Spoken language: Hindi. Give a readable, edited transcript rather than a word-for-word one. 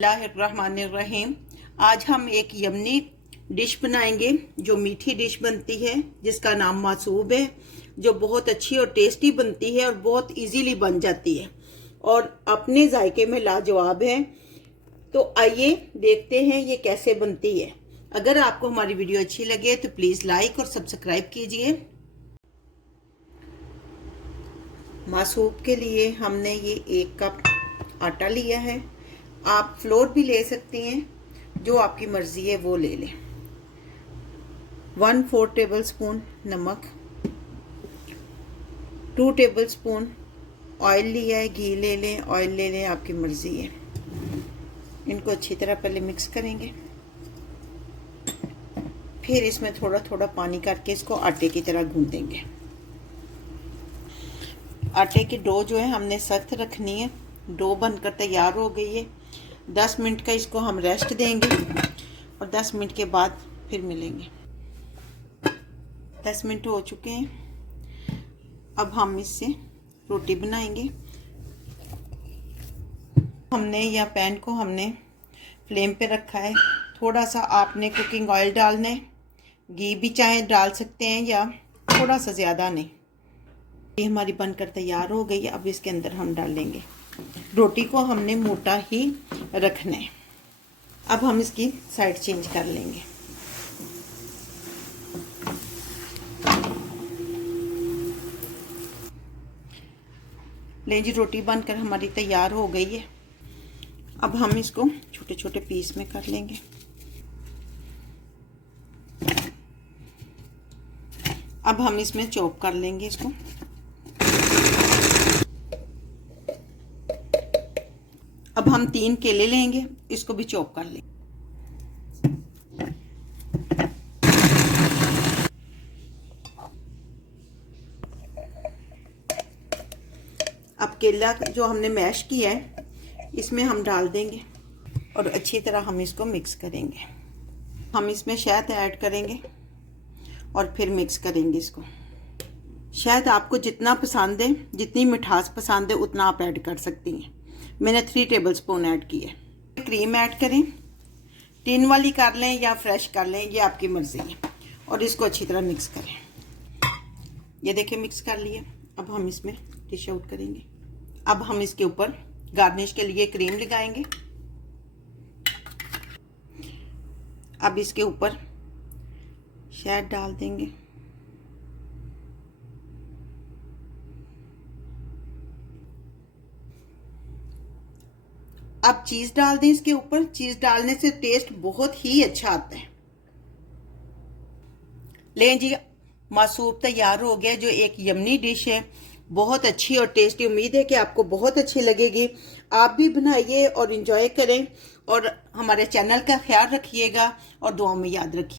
बिस्मिल्लाहिर्रहमानिर्रहीम। आज हम एक यमनी डिश बनाएंगे जो मीठी डिश बनती है जिसका नाम मासूब है, जो बहुत अच्छी और टेस्टी बनती है और बहुत इजीली बन जाती है और अपने जायके में लाजवाब है। तो आइए देखते हैं ये कैसे बनती है। अगर आपको हमारी वीडियो अच्छी लगे तो प्लीज़ लाइक और सब्सक्राइब कीजिए। मासूब के लिए हमने ये 1 कप आटा लिया है। आप फ्लोर भी ले सकती हैं, जो आपकी मर्ज़ी है वो ले लें। 1/4 टेबल स्पून नमक, 2 टेबल स्पून ऑयल लिया है, घी ले लें, ऑयल ले लें, आपकी मर्ज़ी है। इनको अच्छी तरह पहले मिक्स करेंगे, फिर इसमें थोड़ा थोड़ा पानी करके इसको आटे की तरह गूंदेंगे। आटे की डो जो है हमने सख्त रखनी है। डो बनकर तैयार हो गई है। 10 मिनट का इसको हम रेस्ट देंगे और 10 मिनट के बाद फिर मिलेंगे। 10 मिनट हो चुके हैं। अब हम इससे रोटी बनाएंगे। हमने या पैन को हमने फ्लेम पे रखा है। थोड़ा सा आपने कुकिंग ऑयल डालना है, घी भी चाहे डाल सकते हैं या थोड़ा सा ज़्यादा नहीं। ये हमारी बनकर तैयार हो गई है। अब इसके अंदर हम डालेंगे। रोटी को हमने मोटा ही रखना है। अब हम इसकी साइड चेंज कर लेंगे। लें जी, रोटी बनकर हमारी तैयार हो गई है। अब हम इसको छोटे छोटे पीस में कर लेंगे। अब हम इसमें चॉप कर लेंगे इसको। अब हम 3 केले लेंगे, इसको भी चॉप कर लेंगे। अब केला जो हमने मैश किया है इसमें हम डाल देंगे और अच्छी तरह हम इसको मिक्स करेंगे। हम इसमें शहद ऐड करेंगे और फिर मिक्स करेंगे इसको। शहद आपको जितना पसंद है, जितनी मिठास पसंद है उतना आप ऐड कर सकती हैं। मैंने 3 टेबल स्पून ऐड की है। क्रीम ऐड करें, टिन वाली कर लें या फ्रेश कर लें, ये आपकी मर्ज़ी है। और इसको अच्छी तरह मिक्स करें। ये देखिए मिक्स कर लिया। अब हम इसमें डिश आउट करेंगे। अब हम इसके ऊपर गार्निश के लिए क्रीम लगाएंगे। अब इसके ऊपर शहद डाल देंगे। अब चीज़ डाल दें इसके ऊपर। चीज़ डालने से टेस्ट बहुत ही अच्छा आता है। लें जी, मासूब तैयार हो गया, जो एक यमनी डिश है, बहुत अच्छी और टेस्टी। उम्मीद है कि आपको बहुत अच्छी लगेगी। आप भी बनाइए और एंजॉय करें और हमारे चैनल का ख्याल रखिएगा और दुआओं में याद रखिए।